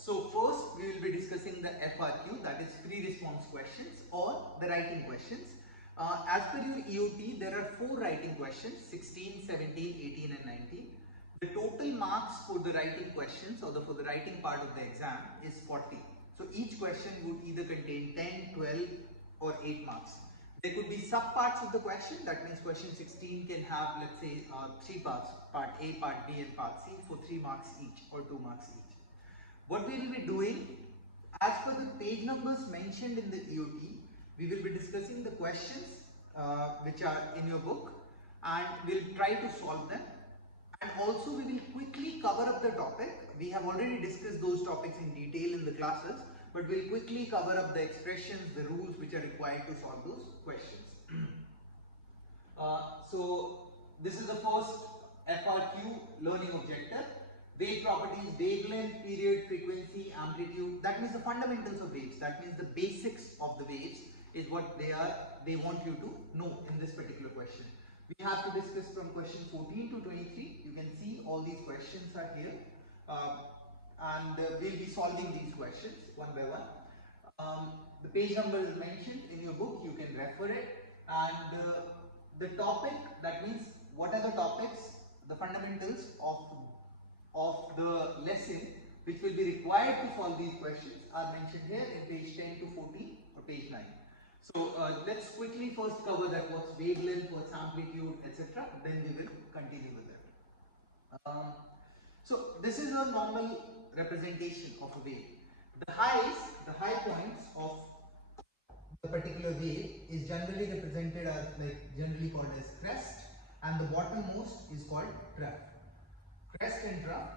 So first we will be discussing the FRQ, that is free response questions or the writing questions. As per your EOT, there are 4 writing questions, 16, 17, 18 and 19. The total marks for the writing questions or for the writing part of the exam is 40. So each question would either contain 10, 12 or 8 marks. There could be sub-parts of the question, that means question 16 can have, let's say, 3 parts, part A, part B and part C for 3 marks each or 2 marks each. What we will be doing, as per the page numbers mentioned in the EOT, we will be discussing the questions which are in your book and we'll try to solve them. And also we will quickly cover up the topic. We have already discussed those topics in detail in the classes, but we'll quickly cover up the expressions, the rules which are required to solve those questions. So this is the first FRQ learning objective. Wave properties, wavelength, period, frequency, amplitude. That means the fundamentals of waves. That means the basics of the waves is what they want you to know in this particular question. We have to discuss from question 14 to 23. You can see all these questions are here. And we'll be solving these questions one by one. The page number is mentioned in your book. You can refer it. And the topic, that means what are the topics, the fundamentals of the lesson which will be required to solve these questions are mentioned here in page 10 to 14 or page 9. So let's quickly first cover that what's wavelength, what's amplitude, etc. Then we will continue with that. So this is a normal representation of a wave. The high points of the particular wave is generally represented as generally called as crest, and the bottommost is called trough. Crest and trough.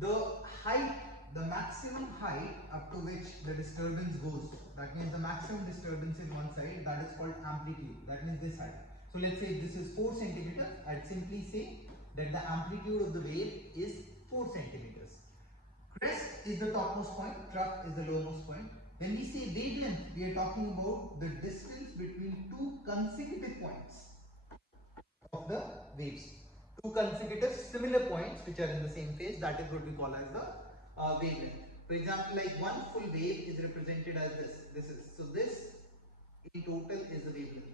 The height, the maximum height up to which the disturbance goes, that means the maximum disturbance in one side, that is called amplitude. That means this height. So let's say this is 4 centimeters. I'd simply say that the amplitude of the wave is 4 centimeters. Crest is the topmost point, trough is the lowest point. When we say wavelength, we are talking about the distance between 2 consecutive points of the waves. 2 consecutive similar points which are in the same phase, that is what we call as the wavelength. For example, like one full wave is represented as this. So this in total is the wavelength.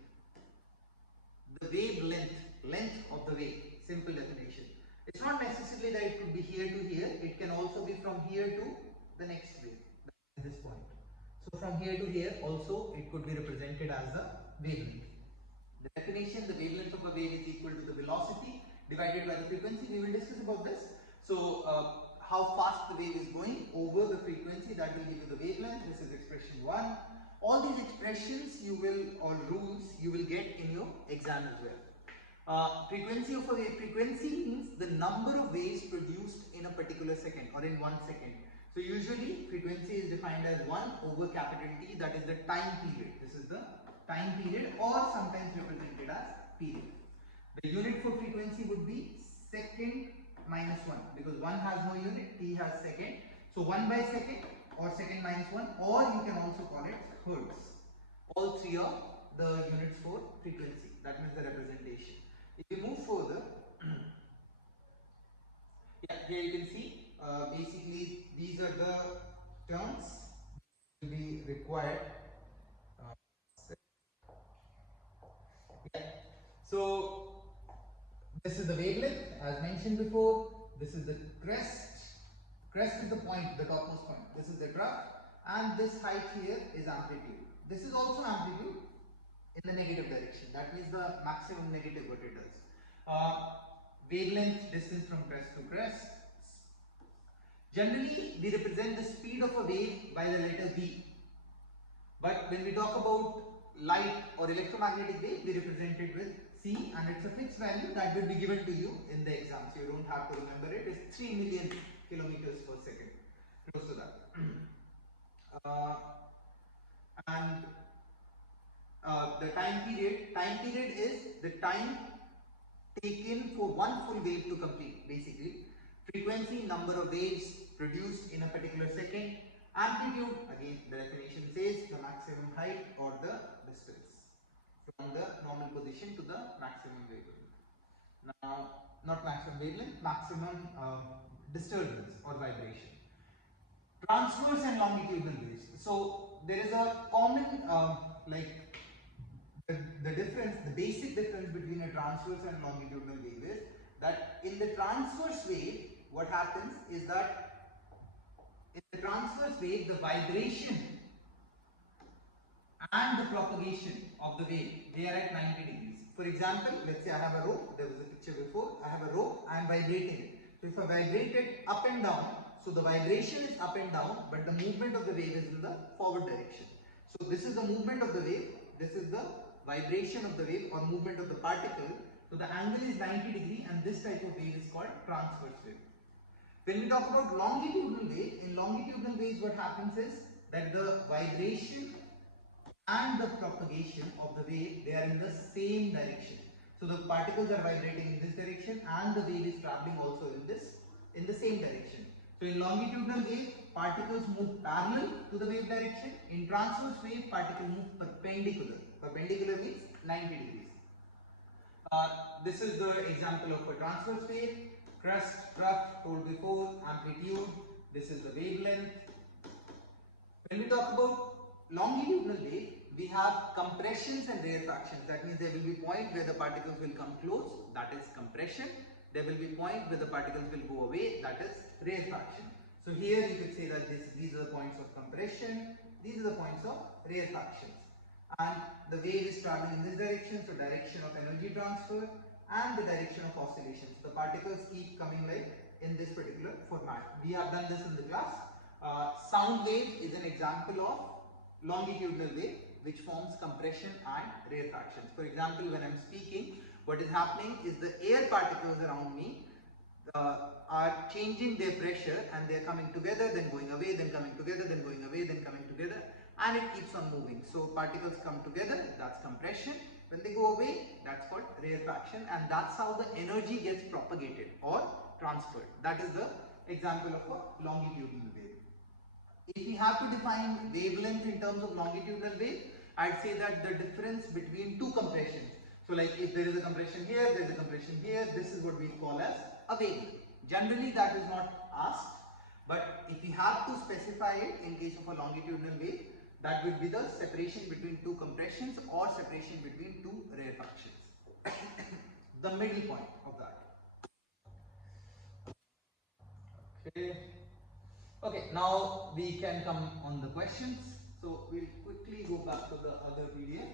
The wavelength, length of the wave, simple definition. It's not necessarily that it could be here to here, it can also be from here to the next wave, that is this point. So from here to here also it could be represented as the wavelength. The definition, the wavelength of a wave is equal to the velocity divided by the frequency. We will discuss about this. So how fast the wave is going over the frequency, that will give you the wavelength. This is expression 1. All these expressions you will, or rules, you will get in your exam as well. Frequency of a wave. Frequency means the number of waves produced in a particular second or in 1 second. So usually frequency is defined as 1 over capital T, that is the time period. This is the time period, or sometimes represented as period. The unit for frequency would be second minus 1, because 1 has no unit, T has second. So 1 by second or second minus 1, or you can also call it hertz. All 3 are the units for frequency, that means the representation. If you move further, yeah, here you can see basically these are the terms to be required. Yeah. So this is the wavelength as mentioned before. This is the crest. Crest is the point, the topmost point. This is the trough, and this height here is amplitude. This is also amplitude in the negative direction. That means the maximum negative what it does. Wavelength, distance from crest to crest. Generally, we represent the speed of a wave by the letter v. But when we talk about light or electromagnetic wave, we represent it with c, and it's a fixed value that will be given to you in the exam. So you don't have to remember it. It's 3 million kilometers per second, close to that. And the time period is the time taken for one full wave to complete, basically. Frequency, number of waves produced in a particular second. Amplitude, again the definition says the maximum height or the distance from the normal position to the maximum wavelength. Now, not maximum wavelength, maximum disturbance or vibration. Transverse and longitudinal waves. So there is a common like the difference, the basic difference between a transverse and longitudinal wave is that in the transverse wave, what happens is that in the transverse wave, the vibration and the propagation of the wave, they are at 90 degrees. For example, let's say I have a rope, there was a picture before, I have a rope, I am vibrating it. So if I vibrate it up and down, so the vibration is up and down, but the movement of the wave is in the forward direction. So this is the movement of the wave, this is the vibration of the wave or movement of the particle. So the angle is 90 degree and this type of wave is called transverse wave. When we talk about longitudinal wave, in longitudinal waves what happens is that the vibration and the propagation of the wave, they are in the same direction. So the particles are vibrating in this direction and the wave is traveling also in the same direction. So in longitudinal wave, particles move parallel to the wave direction. In transverse wave, particles move perpendicular. Perpendicular means 90 degrees. This is the example of a transverse wave. Crest, trough, told before, amplitude. This is the wavelength. When we talk about longitudinal wave, we have compressions and rarefactions. That means there will be point where the particles will come close, that is compression. There will be point where the particles will go away, that is rarefaction. So here you could say that these are the points of compression, these are the points of rarefactions. And the wave is traveling in this direction, so direction of energy transfer and the direction of oscillation. So the particles keep coming like in this particular format. We have done this in the class. Sound wave is an example of longitudinal wave which forms compression and rarefactions. For example, when I am speaking, what is happening is the air particles around me are changing their pressure and they are coming together, then going away, then coming together, then going away, then coming together, and it keeps on moving. So particles come together, that's compression. When they go away, that's called rarefaction, and that's how the energy gets propagated or transferred. That is the example of a longitudinal wave. If we have to define wavelength in terms of longitudinal wave, I'd say that the difference between two compressions. So like if there is a compression here, there is a compression here, this is what we call as a wavelength. Generally that is not asked, but if we have to specify it in case of a longitudinal wave, that would be the separation between two compressions or separation between two rarefactions. The middle point of that. Okay. Okay, now we can come on the questions. So we'll quickly go back to the other PDF.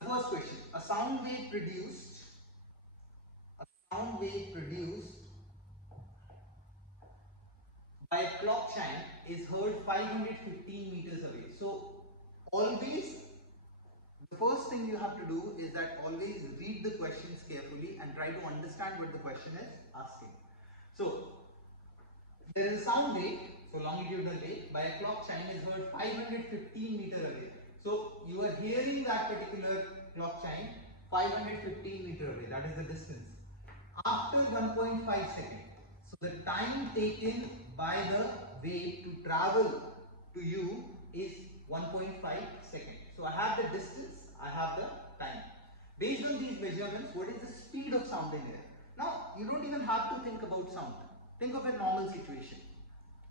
The first question, a sound wave produced by a clock chime is heard 515 meters away. So always the first thing you have to do is that always read the questions carefully and try to understand what the question is asking. So there is a sound wave, so longitudinal wave, by a clock chime is heard 515 meters away. So you are hearing that particular clock chime 515 meters away, that is the distance. After 1.5 seconds. So the time taken by the wave to travel to you is 1.5 seconds. So I have the distance, I have the time. Based on these measurements, what is the speed of sound in air? Now, you don't even have to think about sound. Think of a normal situation.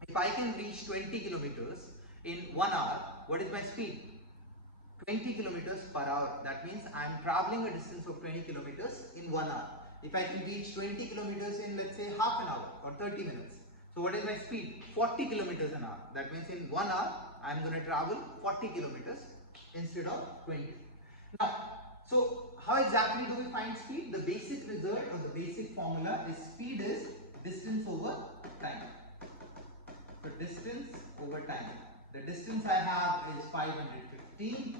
If I can reach 20 kilometers in 1 hour, what is my speed? 20 kilometers per hour. That means I am traveling a distance of 20 kilometers in 1 hour. If I can reach 20 kilometers in, let's say, half an hour or 30 minutes. So what is my speed? 40 kilometers an hour. That means in 1 hour, I am going to travel 40 kilometers instead of 20. Now, so how exactly do we find speed? The basic result or the basic formula is speed is distance over time. So distance over time. The distance I have is 515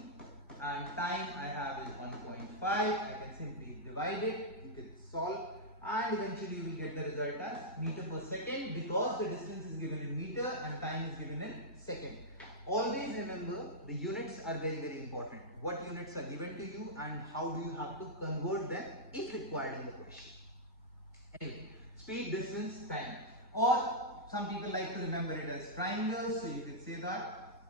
and time I have is 1.5. I can simply divide it, you can solve, and eventually you will get the result as meter per second because the distance is given in meter and time is given in second. Always remember the units are very, very important. What units are given to you and how do you have to convert them if required in the question. Anyway, speed, distance, time. Or some people like to remember it as triangles, so you could say that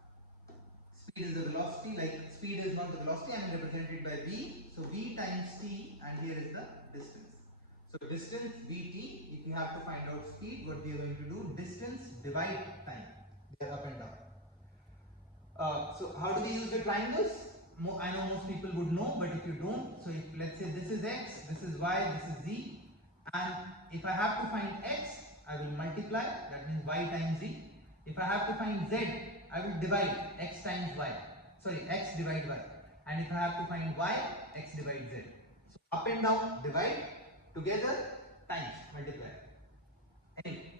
speed is the velocity, like speed is not the velocity, I am represented by v, so v times t, and here is the distance. So distance vt, if you have to find out speed, what we are going to do, distance divide time. They are up and down. So how do we use the triangles? I know most people would know, but if you don't, so if let's say this is x, this is y, this is z, and if I have to find x, I will multiply, that means y times z. If I have to find z, I will divide x times y, sorry, x divide y. And if I have to find y, x divide z. So up and down, divide, together, times, multiply. Anyway,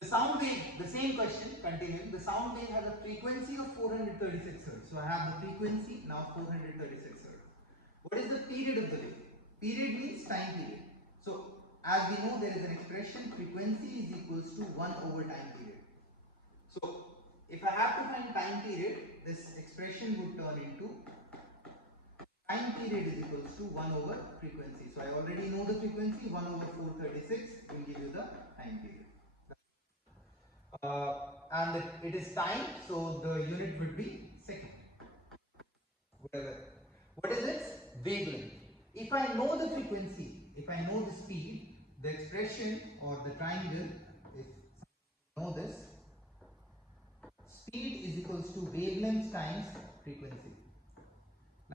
the sound wave, the same question, continuing. The sound wave has a frequency of 436 Hz. So I have the frequency, now 436 Hz. What is the period of the wave? Period means time period. So as we know, there is an expression, frequency is equals to 1 over time period. So if I have to find time period, this expression would turn into time period is equals to 1 over frequency. So I already know the frequency, 1 over 436 will give you the time period. And it is time, so the unit would be second. What is its wavelength? If I know the frequency, if I know the speed, the expression or the triangle, if I know this, speed is equals to wavelength times frequency,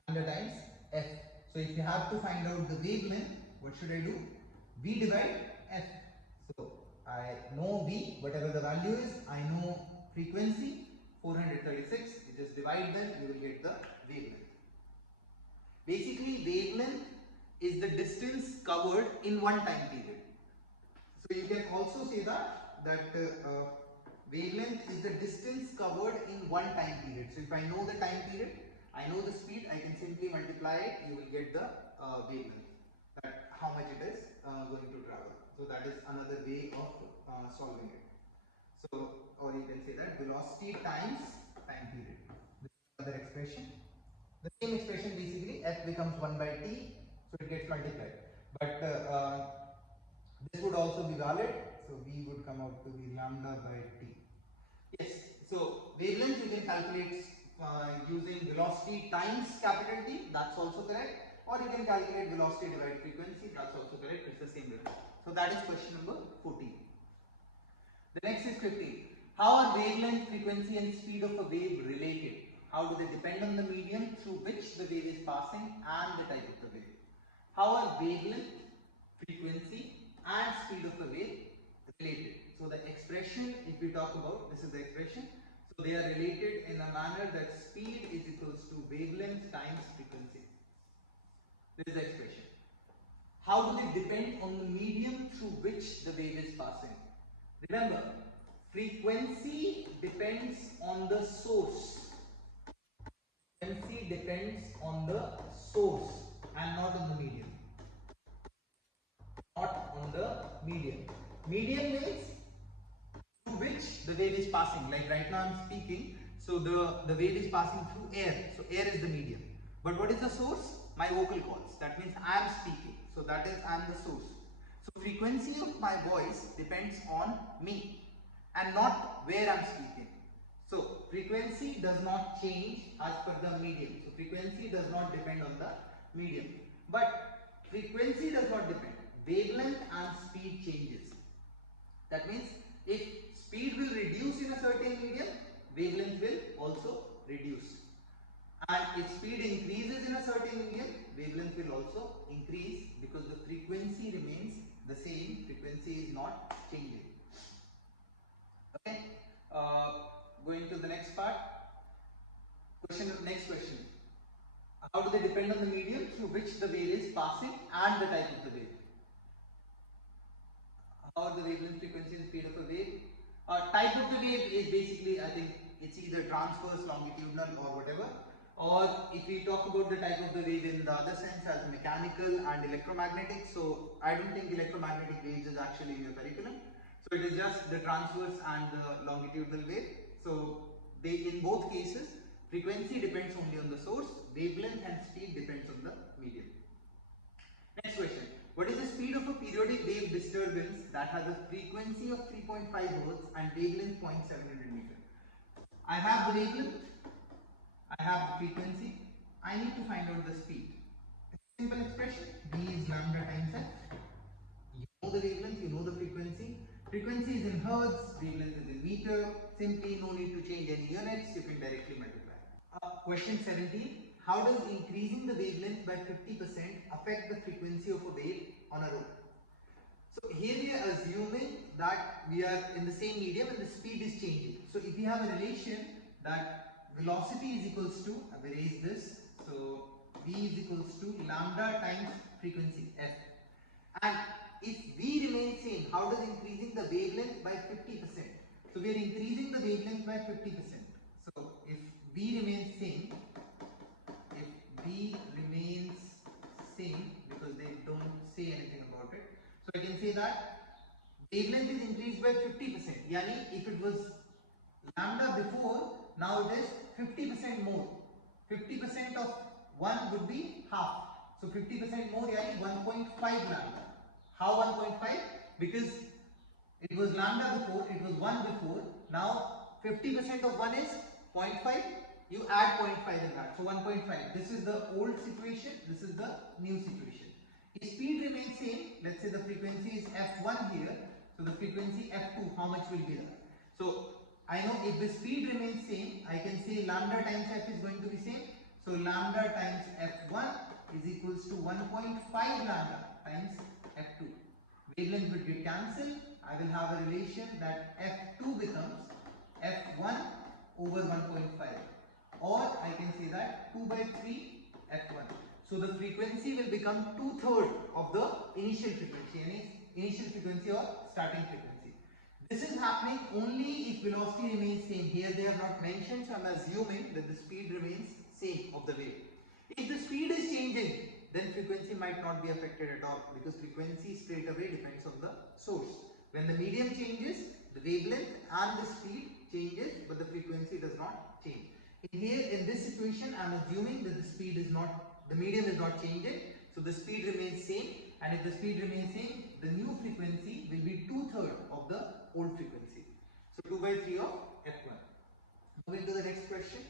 lambda times f. So if you have to find out the wavelength, what should I do? V divide f. So I know V, whatever the value is, I know frequency 436, you just divide them, you will get the wavelength. Basically, wavelength is the distance covered in one time period. So you can also say that wavelength is the distance covered in one time period. So if I know the time period, I know the speed, I can simply multiply it, you will get the wavelength, that how much it is going to travel. So that is another way of solving it. So, or you can say that velocity times time period. This is another expression. The same expression, basically f becomes 1 by t, so it gets multiplied. But this would also be valid, so v would come out to be lambda by t. Yes, so wavelength you can calculate using velocity times capital T, that's also correct. Or you can calculate velocity divided frequency, that's also correct, it's the same result. So that is question number 14. The next is 15. How are wavelength, frequency and speed of a wave related? How do they depend on the medium through which the wave is passing and the type of the wave? How are wavelength, frequency and speed of the wave related? So the expression, if we talk about, this is the expression. So they are related in a manner that speed is equals to wavelength times frequency. This is the expression. How do they depend on the medium through which the wave is passing? Remember, frequency depends on the source. Frequency depends on the source and not on the medium. Not on the medium. Medium means through which the wave is passing. Like right now I'm speaking, so the wave is passing through air. So air is the medium. But what is the source? My vocal cords. That means I am speaking. So that is I am the source. So frequency of my voice depends on me and not where I am speaking. So frequency does not change as per the medium. So frequency does not depend on the medium. But frequency does not depend. Wavelength and speed changes. That means if speed will reduce in a certain medium, wavelength will also reduce. And if speed increases in a certain medium, wavelength will also increase because the frequency remains the same. Frequency is not changing. Okay. Going to the next part. Next question. How do they depend on the medium through which the wave is passing and the type of the wave? How are the wavelength, frequency and speed of a wave? Type of the wave is basically, I think it's either transverse, longitudinal or whatever. Or if we talk about the type of the wave in the other sense as mechanical and electromagnetic, so I don't think electromagnetic waves is actually in your curriculum. So it is just the transverse and the longitudinal wave. So they, in both cases, frequency depends only on the source, wavelength and speed depends on the medium. Next question. What is the speed of a periodic wave disturbance that has a frequency of 3.5 Hz and wavelength 0.700 meter? I have the wavelength, I have the frequency, I need to find out the speed. Simple expression, V is lambda times f. You know the wavelength, you know the frequency. Frequency is in Hertz, wavelength is in meters. meter. Simply no need to change any units, you can directly multiply. Question 17. How does increasing the wavelength by 50% affect the frequency of a wave on a rope? So here we are assuming that we are in the same medium and the speed is changing. So if we have a relation that velocity is equals to, I will erase this, so V is equals to lambda times frequency f. And if V remains same, how does increasing the wavelength by 50%? So we are increasing the wavelength by 50%. So if V remains same, because they don't say anything about it. So I can say that wavelength is increased by 50%. Yani if it was lambda before, now it is 50% more. 50% of 1 would be half. So 50% more, yani 1.5 lambda. How 1.5? Because it was lambda before, it was 1 before. Now 50% of 1 is 0.5. You add 0.5 in that. So 1.5. This is the old situation. This is the new situation. If speed remains same, let's say the frequency is f1 here. So the frequency f2, how much will be there? So I know if the speed remains same, I can say lambda times f is going to be same. So lambda times f1 is equals to 1.5 lambda times f2. Wavelength will get cancelled. I will have a relation that f2 becomes f1 over 1.5. Or I can say that 2 by 3 f1. So the frequency will become 2/3 of the initial frequency, any initial frequency or starting frequency. This is happening only if velocity remains same. Here they are not mentioned, so I am assuming that the speed remains same of the wave. If the speed is changing, then frequency might not be affected at all, because frequency straight away depends on the source. When the medium changes, the wavelength and the speed changes, but the frequency does not change. Here in this situation, I am assuming that the speed is not, the medium is not changing, so the speed remains same, and if the speed remains same, the new frequency will be 2/3 of the old frequency. So 2 by 3 of f1. Moving to the next question.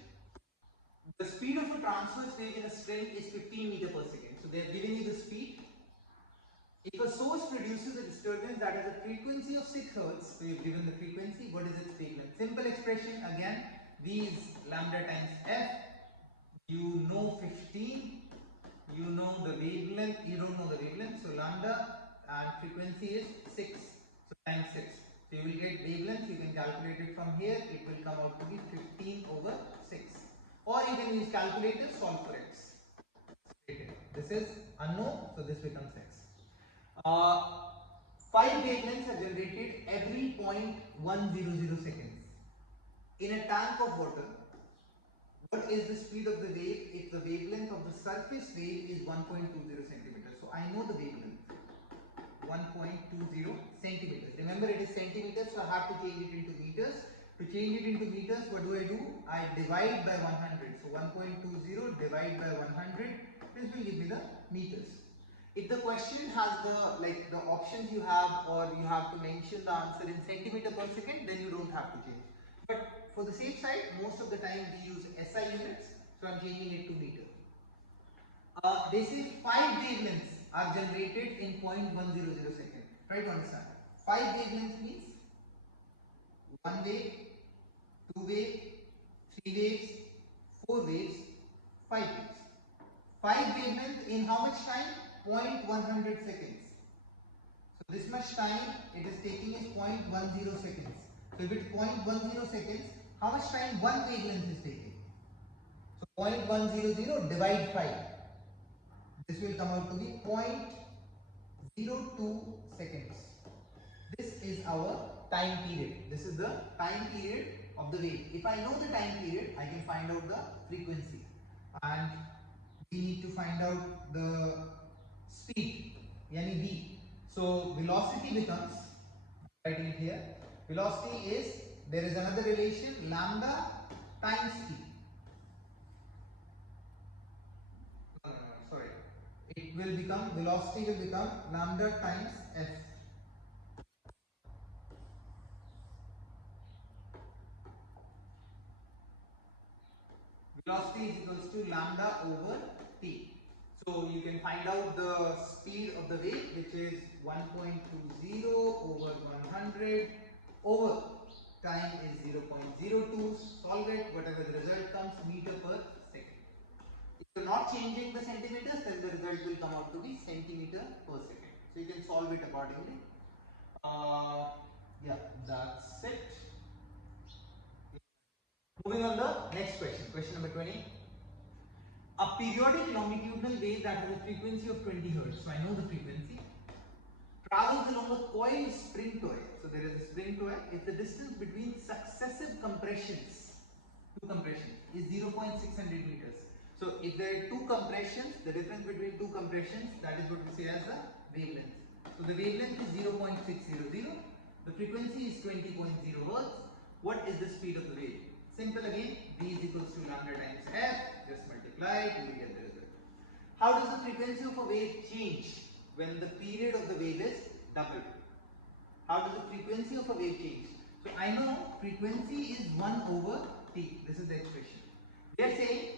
The speed of a transverse wave in a string is 15 meter per second. So they are giving you the speed. If a source produces a disturbance that has a frequency of 6 Hz, so you have given the frequency, what is its wavelength? Simple expression again. V is lambda times f. You know 15. You know the wavelength. You don't know the wavelength. So lambda and frequency is 6. So times 6. So you will get wavelength. You can calculate it from here. It will come out to be 15 over 6. Or you can use calculator, solve for x. This is unknown, so this becomes x. 5 wavelengths are generated every 0.100 seconds. In a tank of water, what is the speed of the wave if the wavelength of the surface wave is 1.20 centimeters? So I know the wavelength, 1.20 centimeters. Remember, it is centimeters, so I have to change it into meters. To change it into meters, what do? I divide by 100. So 1.20 divide by 100. This will give me the meters. If the question has the options you have, or you have to mention the answer in centimeter per second, then you don't have to change. But for the safe side, most of the time we use SI units, so I'm changing it to meter. They say 5 wavelengths are generated in 0.100 seconds. Try to understand. 5 wavelengths means 1 wave, 2 waves, 3 waves, 4 waves, 5 waves. 5 wavelengths in how much time? 0.100 seconds. So this much time it is taking is 0.10 seconds. So if it is 0.10 seconds, how much time one wavelength is taking? So 0.100 divide 5. This will come out to be 0.02 seconds. This is our time period. This is the time period of the wave. If I know the time period, I can find out the frequency. And we need to find out the speed, yani v. So velocity becomes, writing it here, velocity is, there is another relation, lambda times t. Sorry. It will become, velocity will become lambda times f. Velocity is equals to lambda over t. So you can find out the speed of the wave, which is 1.20 over 100 over time is 0.02, solve it, whatever the result comes, meter per second. If you're not changing the centimeters, then the result will come out to be centimeter per second. So you can solve it accordingly. Yeah, that's it. Moving on the next question, question number 20. A periodic longitudinal wave that has a frequency of 20 Hz, so I know the frequency, travels along a coiled spring toy. So there is a spring toy. If the distance between successive compressions, two compressions, is 0.600 meters. So if there are two compressions, the difference between two compressions, that is what we say as the wavelength. So the wavelength is 0.600. The frequency is 20.0 Hz. What is the speed of the wave? Simple again, V is equals to lambda times F, just multiply it, you will get the result. How does the frequency of a wave change when the period of the wave is doubled? How does the frequency of a wave change? So I know frequency is 1 over T, this is the expression. They are saying,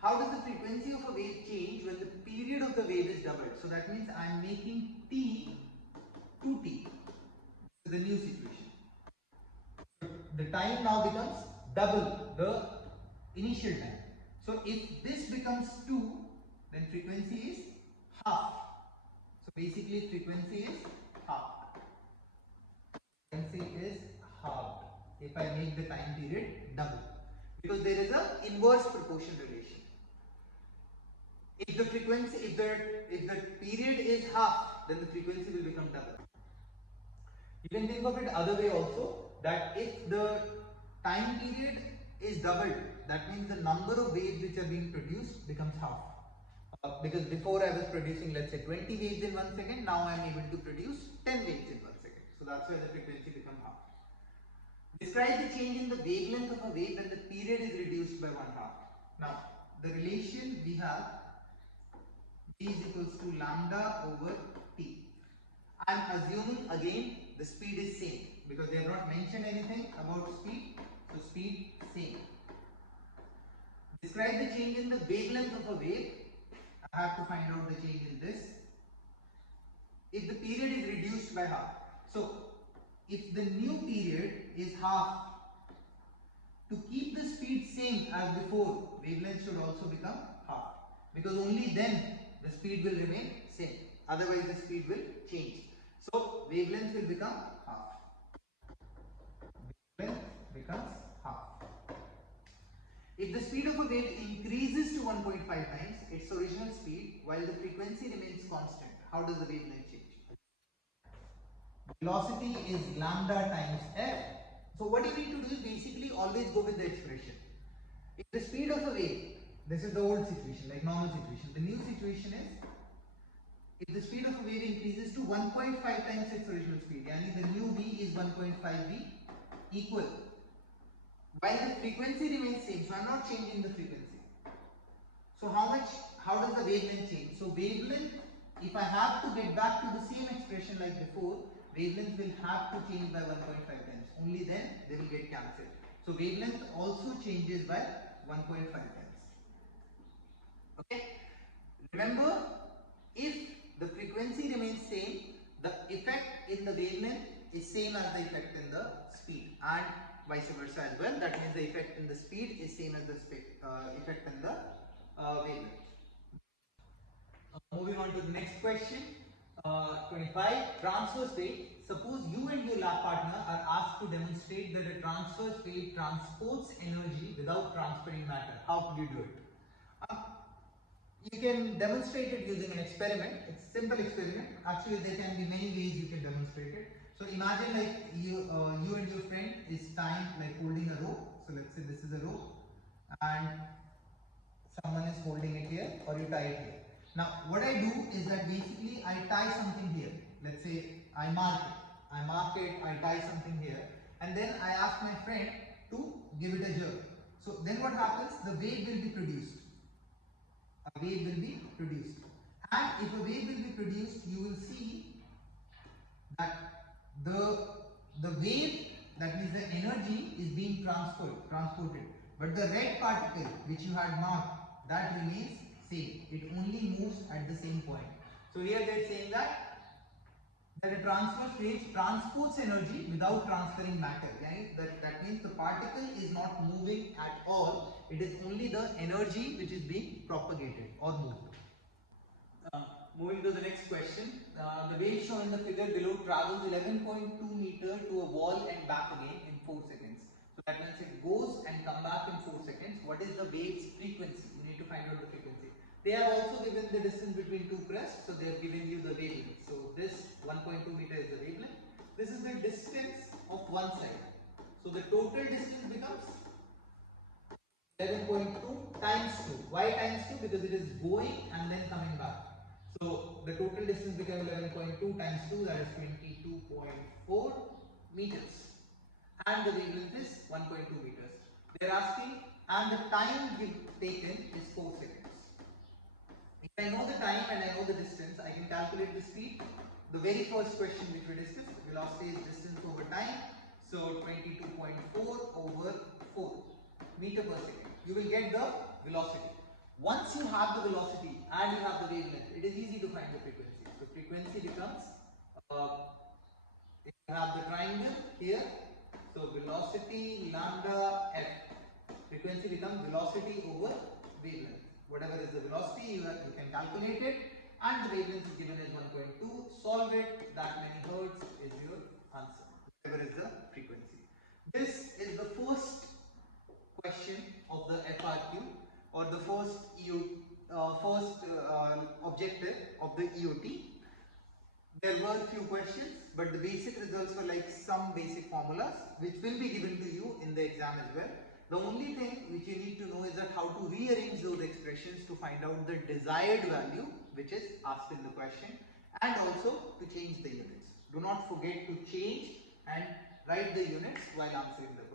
how does the frequency of a wave change when the period of the wave is doubled? So that means I am making T 2T, this is the new situation. The time now becomes double the initial time. So if this becomes 2, then frequency is half. So basically frequency is half. Frequency is half if I make the time period double. Because there is a inverse proportion relation. If the frequency, if the period is half, then the frequency will become double. You can think of it other way also, that if the time period is doubled, that means the number of waves which are being produced becomes half. Because before I was producing, let's say 20 waves in 1 second, now I am able to produce 10 waves in 1 second. So that's why the frequency becomes half. Describe the change in the wavelength of a wave when the period is reduced by 1/2. Now, the relation we have V is equals to lambda over T. I am assuming again the speed is same because they have not mentioned anything about speed. So speed same. Describe the change in the wavelength of a wave. I have to find out the change in this. If the period is reduced by half. So if the new period is half, to keep the speed same as before, wavelength should also become half. Because only then the speed will remain same. Otherwise the speed will change. So wavelength will become half. Wavelength becomes half. If the speed of a wave increases to 1.5 times its original speed while the frequency remains constant, how does the wavelength change? Velocity is lambda times f. So what you need to do is basically always go with the expression. If the speed of a wave, this is the old situation, like normal situation. The new situation is, if the speed of a wave increases to 1.5 times its original speed, yani the new v is 1.5v equal, while the frequency remains same, so I am not changing the frequency. So how does the wavelength change? So wavelength, if I have to get back to the same expression like before, wavelength will have to change by 1.5 times. Only then they will get cancelled. So wavelength also changes by 1.5 times. Okay? Remember, if the frequency remains same, the effect in the wavelength is same as the effect in the speed, and vice versa as well. That means the effect in the speed is same as the effect in the wavelength. Moving on to the next question, 25. Transverse wave. Suppose you and your lab partner are asked to demonstrate that a transverse wave transports energy without transferring matter. How could you do it? You can demonstrate it using an experiment. It's a simple experiment. Actually, there can be many ways you can demonstrate it. So imagine like you and your friend is tying, like holding a rope. So let's say this is a rope and someone is holding it here, or you tie it here. Now what I do is that basically I tie something here. Let's say I mark it, I tie something here, and then I ask my friend to give it a jerk. So then what happens? The wave will be produced. A wave will be produced. And if a wave will be produced, you will see that the wave, that means the energy, is being transported. But the red particle which you had marked, that remains same. It only moves at the same point. So here they are saying that that a transverse wave transports energy without transferring matter. Right? That means the particle is not moving at all. It is only the energy which is being propagated or moved. Moving to the next question. The wave shown in the figure below travels 11.2 meter to a wall and back again in 4 seconds. So that means it goes and come back in 4 seconds. What is the wave's frequency? You need to find out the frequency. They have also given the distance between two crests, so they have given you the wavelength. So this 1.2 meter is the wavelength. This is the distance of one side. So the total distance becomes 11.2 times 2. Why times 2? Because it is going and then coming back. So the total distance becomes 11.2 times 2, that is 22.4 meters. And the wavelength is 1.2 meters. They are asking, and the time taken is 4 seconds. If I know the time and I know the distance, I can calculate the speed. The very first question which we discussed, velocity is distance over time. So 22.4 over 4 meter per second. You will get the velocity. Once you have the velocity and you have the wavelength, it is easy to find the frequency. So frequency becomes, if you have the triangle here, so velocity lambda f. Frequency becomes velocity over wavelength. Whatever is the velocity, you can calculate it, and the wavelength is given as 1.2. Solve it, that many hertz is your answer. Whatever is the frequency. This is the first question of the FRQ, or the first objective of the EOT. There were few questions, but the basic results were like some basic formulas which will be given to you in the exam as well. The only thing which you need to know is that how to rearrange those expressions to find out the desired value which is asked in the question, and also to change the units. Do not forget to change and write the units while answering the